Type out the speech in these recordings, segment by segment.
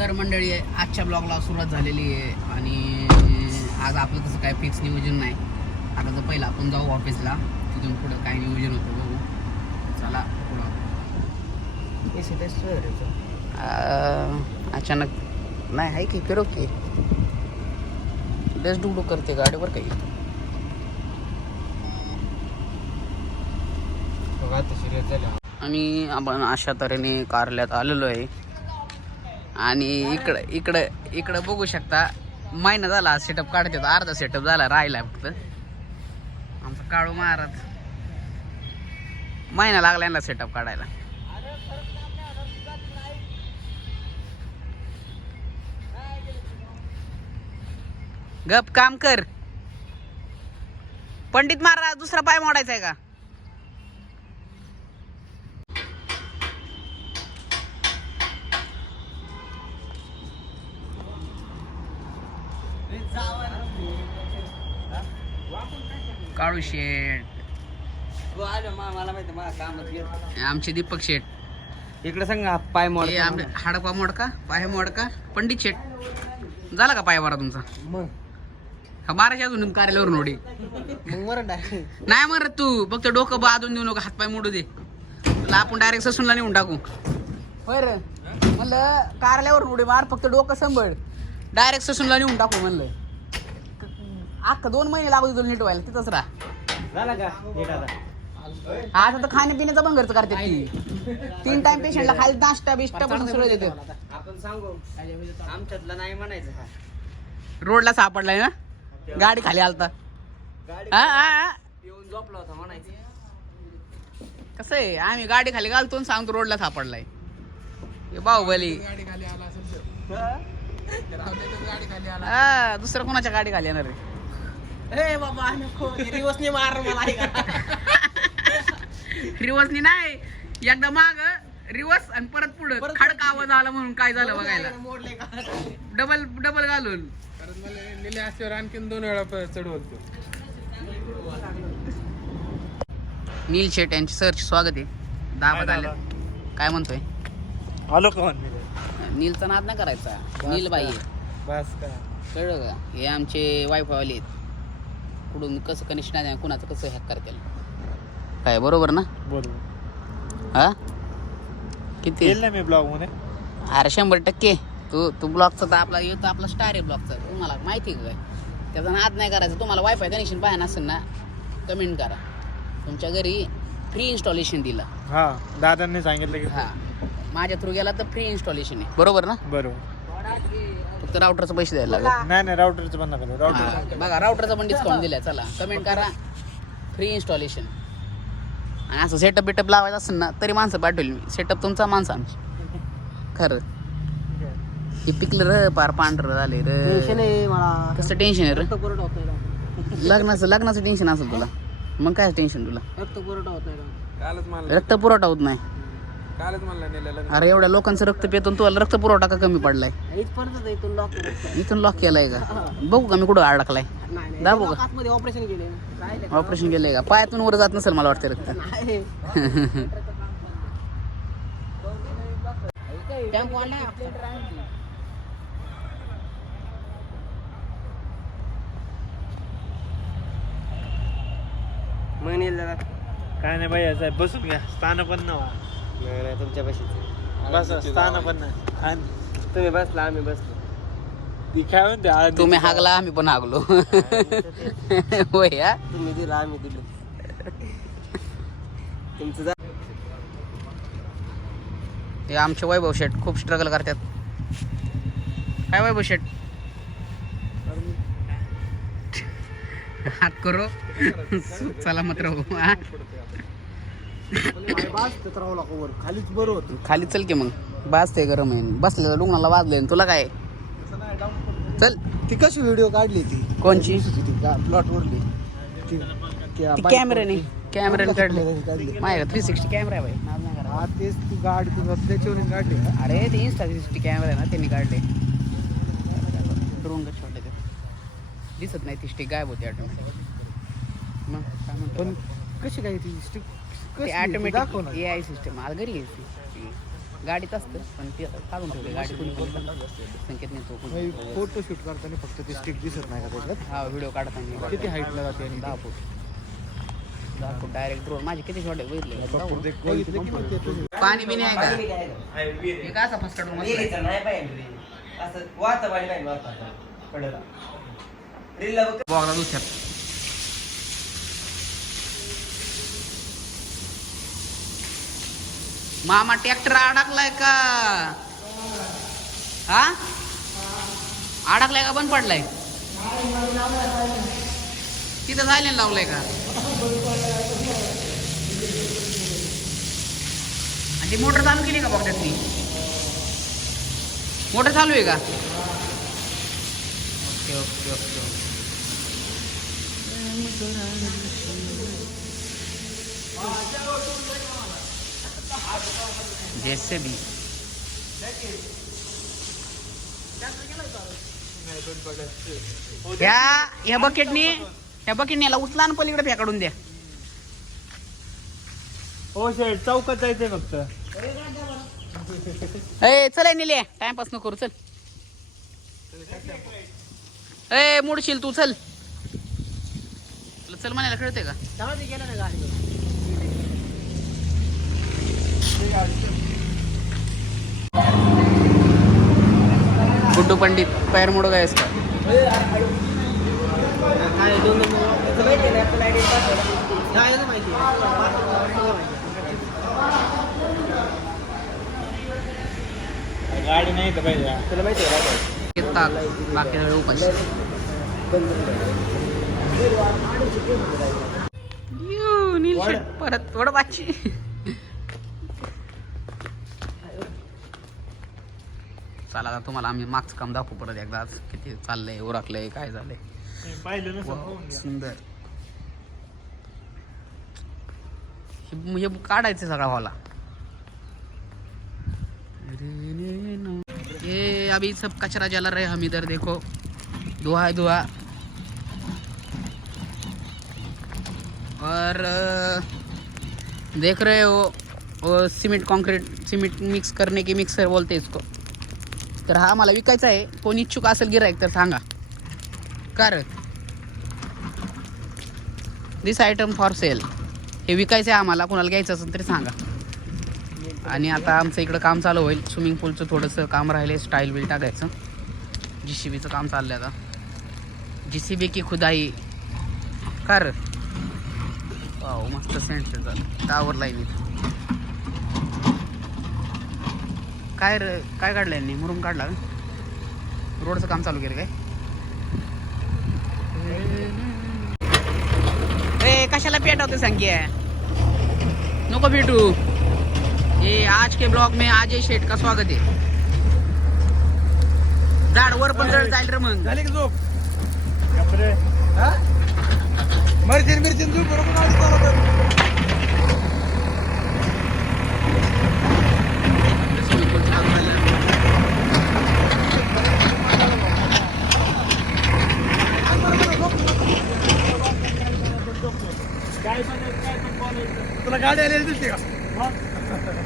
तर मंडळी आजच्या ब्लॉगला सुरुवात झालेली आहे आणि आज आपलं तसं काय फिक्स नियोजन नाही. आता तर पहिलं आपण जाऊ ऑफिसला, तिथून पुढं काय नियोजन होतं बघू. चला पुढं. अचानक नाही आहे की फिरो की बेस्ट डुडू करते गाडीवर काही. आणि आपण अशा तऱ्हेने कारल्यात आलेलो आहे आणि इकडं बघू शकता. महिना झाला सेटअप काढते, अर्धा सेटअप झाला, राहिला फक्त आमचा काळू महाराज. महिना लागला यांना सेटअप काढायला. गप काम कर. पंडित महाराज दुसरा पाय मोडायचा आहे का? काळू शेठ, मला माहिती मला कामात आमचे दीपक शेठ इकडे सांग पाय मोड. हाडपा मोडका, पाय मोडका. पंडित शेठ झाला का पाय बरा तुमचा? मग हा मारायची अजून कार्यालयावर नोडी मग मरत आहे. नाही मरत तू, फक्त डोकं बाजून देऊ नका, हातपाय मोडू दे. तुला आपण डायरेक्ट ससूनला नेऊन टाकू. बरं म्हणलं कार्यालयावर नोडी मार, फक्त डोकं संभळ. डायरेक्ट ससूनला नेऊन टाकू म्हणलं. अख्खा 2 महिने लागू तुला नीट व्हायला, तिथंच राहा. झाला का आता तर खाण्यापिण्याचा पण खर्च करते ती. 3 टाइम पेशंटला खाली नाश्ता बिष्टा पण सगळं देतं. आपण सांगू आमच्यातला नाही म्हणायचं. हा रोडला सापडलाय ना, गाडी खाली आलता. येऊन झोपला होता म्हणायचं. कसं आहे, आम्ही गाडी खाली घालतो आणि सांगतो रोडला सापडलाय. हे बाहुबली. दुसरं कोणाच्या गाडी खाली येणार आहे? ए बाबा रिवर्सने मार मला. रिवर्सनी नाही, एकदा माग रिवर्स आणि परत पुढे खडका आवाज आला म्हणून काय झालं बघायला. मोडले का डबल घालून निल्या असल्यावर आणखीन 2 वेळा चढवतो. नील शेट यांचे सरचे स्वागत आहे. दाबत आले. काय म्हणतोय? आलो का नीलचा नाद नाही करायचा. नील बाई आहे. बस का कळलं का? हे आमचे वायफाय वाले आहेत. कुठून कसं कनेक्शन आहे, कुणाचं कसं हॅक करतील. काय बरोबर ना? बरोबर. हा किती मी ब्लॉग मध्ये. अरे 100%. तू ब्लॉगचा तर आपला स्टार आहे ब्लॉगचा. तुम्हाला माहिती आहे काय? त्याचा नाद नाही करायचा. तुम्हाला वायफाय कनेक्शन पाहिजे नसेल ना, कमेंट करा. तुमच्या घरी फ्री इन्स्टॉलेशन दिलं. हा दादांनी सांगितलं की. हा माझ्या थ्रू गेला तर फ्री इन्स्टॉलेशन आहे. बरोबर ना? बरोबर. फक्त राउटरचं पैसे द्यायला लागेल. नाही राउटरचं बंद करू. राउटर बघा राउटरचा पण डिस्काउंट दिलाय. चला कमेंट करा, फ्री इन्स्टॉलेशन. आणि असं सेटअप बिटअप लावायचं असेल ना तरी माणसं पाठवली मी. सेटअप तुमचा, माणसं आमची. खरं हे पिकलं र, पार पांढरं झाले टेन्शन आहे मला. कसं टेन्शन आहे र? रक्त पुरवठा होतोय. लग्नाचं टेन्शन असेल तुला. मग काय टेन्शन तुला? रक्त पुरवठा होतोय. कालच मला रक्त पुरवठा होत नाही. कालच मला नेलेलं. अरे एवढ्या लोकांचं रक्त पितो, तुला रक्त पुरवठा का कमी पडलाय? इथपर्यंत इथून लॉक. इथून लॉक केलाय का? बघू का मी कुठं अडकलाय. नाही दाबू का? आतमध्ये ऑपरेशन केले. ऑपरेशन केलंय का? पायातून वर जात नसेल मला वाटतं रक्त. नाही काय नाही बाई, साहेब बसून घ्या. स्थान पण नवा. नाही तुमच्या पैशाचे बस स्थान पण नाही. आणि तुम्ही बसला आम्ही बसलो. ती काय म्हणते, तुम्ही हागला आम्ही पण हागलो. होय या. तुम्ही दिला आम्ही दिलो. तुमचं हे आमचे वैभव शेठ खूप स्ट्रगल करतात. काय वैभव शेठ? हात करो चला मात्र हो. खालीच बरं होतं. खाली चल की मग. वाजते गरम आहे. बसलेलं लुगणाला वाजले तुला काय? चल. ती कशी व्हिडिओ काढली ती? कोणची? प्लॉट वरली कॅमेऱ्याने काढली. माझ्या 360 कॅमेरा आहे भाई. नाद नाही करा. हा तेच ती गाडी त्याच्यावरून काढली. अरे ते इंस्टा 360 कॅमेरा आहे ना, त्यांनी काढले. ड्रोन छोटे ते दिसत नाही. ती स्टिक गायब होती ऑटोमॅटिक. मग काय म्हणतो? पण कशी काय ती स्टिक? ऑटोमॅटिक AI सिस्टम आज घरी आहे ती. गाडीत असतं पण ते काढून ठेवले गाडी कोणी संकेत नेतो फोटो शूट करताना फक्त ते स्टिक दिसत नाही का त्याच्यात? हा व्हिडिओ काढताना किती हाईटला जाते आणि 10 फूट डायरेक्ट ड्रोन माझे किती शॉट बघितले बघितलं की मग ते तुझं. पाणी बिनी आहे का हे का असा फसका डोंगर बघा दुसऱ्या मामा ट्रॅक्टर अडकलाय का हा अडकलाय का बंद पडलाय तिथं सायलेंट लावलंय का आणि ती मोटर चालू केली का बघ मी मोटर चालू आहे का ओके ओके ओके जैसे भी ह्या बकेटनी याला उचला आणि पलीकडे फेकाडून द्या हो शेट चौकात जायचंय फक्त ए चल निले टाइमपास नको करू चल ए मुडशील तू चल तुला चल म्हणायला कळते का गुड्डू पंडित पैर मोड गए इसका गाडी नाही तर पाहिजे तुला माहिती आहे बाकी सगळे उपाशी नीलशेट परत थोडं बाची चला आता तुम्हाला आम्ही मागचं काम दाखवू परत एकदा आज किती चाललंय उरकलंय काय झालंय पाहिलं ना सुंदर हे काढायचं सगळा हॉला ये अभी सब कचरा जला रहे हम इधर देखो धुआ है धुआ और देख रहे हो वो सीमेंट कंक्रीट सीमेंट मिक्स करने की मिक्सर बोलते इसको तर हा मला विकायचा आहे कोण इच्छुक असेल गिराईक तर सांगा कर दिस आयटम फॉर सेल हे विकायचं आहे आम्हाला कोणाला घ्यायचं असेल तरी सांगा आणि आता आमचं इकडं काम चालू होईल स्विमिंग पूलचं थोडंसं काम राहिले स्टाईल बिल टाकायचं JCBचं काम चाललंय आता JCB की खुदाई कर वाव मस्त सेंट झालं टावर लाईन काय काय काढलं यांनी मुरुम काढला रोडचं काम चालू केलं काय कशाला पेटवते संख्या नको भेटू ये आज के ब्लॉग में अजय शेठ का स्वागत आहे झाड वर पण जळ जाईल रे मग झाली की झोप मिरची झोप बरोबर गाडी चालवतात तुला गाडी आलेली दिसते का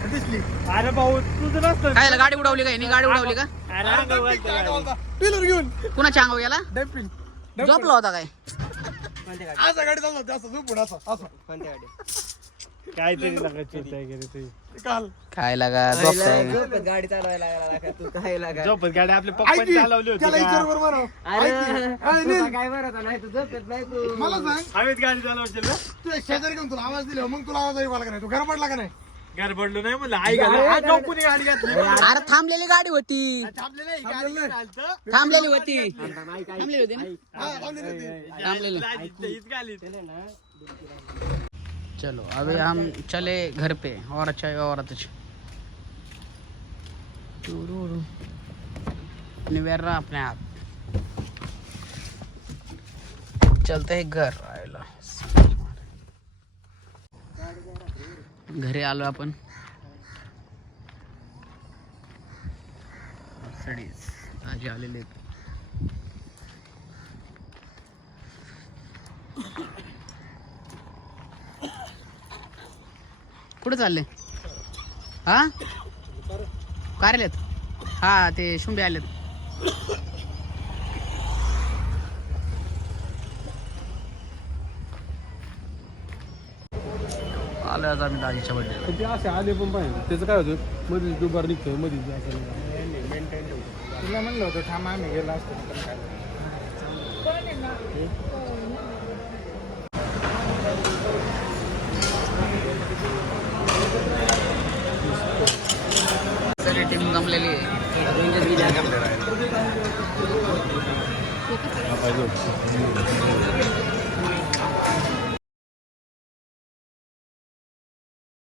दिसली अरे भाऊ तुझं नसतं काय गाडी उडवली का यांनी गाडी उडवली का पिलर घेऊन कुणाच्या अंगावर गेला डम्पिंग झोपला होता काय असा गाडी चालवत जास्त झोपून असं काहीतरी लागायचं काल काय लागा झोपताय गाडी चालवायला लागला तू काय लागा झोपत गाडी आपल्या पप्पाने चालवली होती त्याला का? विचार बरोबर अरे काय बरं नाही तू झोपेत नाही तू मला सांग हवेत गाडी चालवशील ना तू शेजारी घेऊन तुला आवाज दिला मग तुला आवाज ऐकू आला का नाही तू घर पडला का नाही घर पडलो नाही म्हणलं आई घाल कुणी गाडी घातली अरे थांबलेली गाडी होती थांबलेलं आहे, गाडी घालतं. थांबलेली होती थांबलेली होती ना हा, थांबलेली होती. थांबलेली हीच गाडी. चलो अभी हम चले घर पे और अच्छा है और अच्छा निवेर रहा अपने आप चलते हैं घर आयला घरी आलो आपण मर्सिडीज आजी आलेले आहेत. कुठे चालले हा कारल्यात हा ते शुंबे आलेत. आलोय आज आम्ही दाजीच्या बड्डे. पण ते असे आले पण पाहिजे. त्याचं काय होतं मध्येच दुबार निघतो मध्येच असं तुला म्हणलं होतं थांब आम्ही गेलो असतो पण काय सगळी टीम जमलेली आहे. पाहिजे.